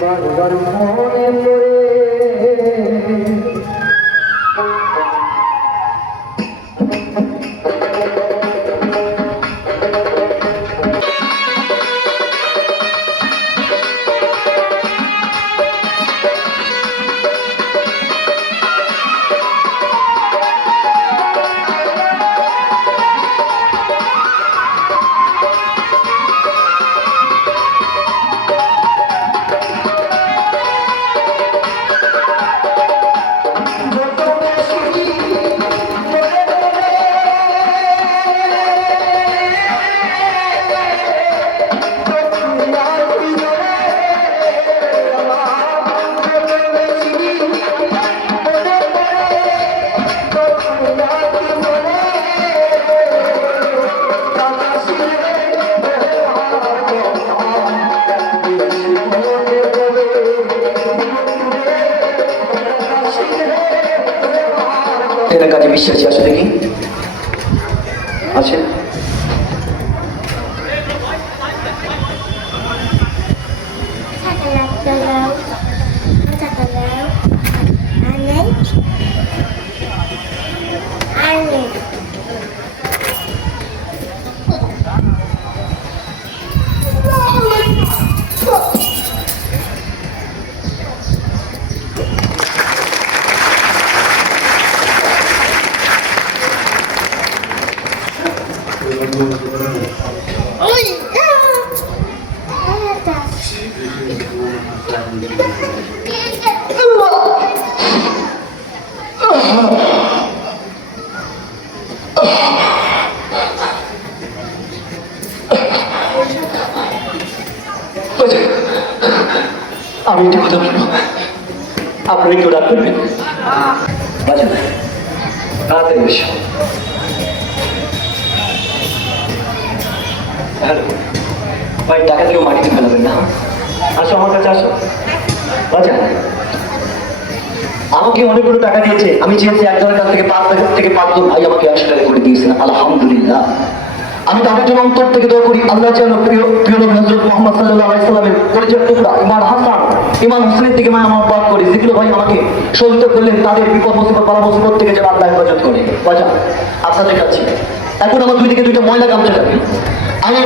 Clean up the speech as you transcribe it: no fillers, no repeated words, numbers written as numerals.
বারবার মনে পড়ে এর কাজে বিশ্বাসী আছে দেখি আছে আমি একটু কথা বলবো আপনারা একটু রাগ করবেন বাজে না তাড়াতাড়ি এসো হ্যালো ভাই টাকা দিয়েও মাটিতে ফেলাবেন না আসো আমার কাছে আসো বাজা আমাকে অনেকগুলো টাকা দিয়েছে আমি চেয়েছি একজনের কাছ থেকে 5,000 থেকে 5 ভাই আমাকে 100 টাকা করে দিয়েছেন আলহামদুলিল্লাহ আমি তাদের জন্য অন্তর থেকে দোয়া করি আল্লাহ যেন প্রিয় নবী হযরত মুহাম্মদ সাল্লাল্লাহু আলাইহি সাল্লামের পরিচয় টুকরা ইমাম হাসান ইমাম হোসেনের দিকে মায়া আমার পাক করি যেগুলো ভাই আমাকে সহযোগিতা করলেন তাদের বিপদ মুসিবত বালা মুসিবত থেকে যেন আল্লাহ হেফাজত করে বাজা আপনাদের কাছে এখন আমার দুই দিকে দুইটা ময়লা গামছা লাগে আমি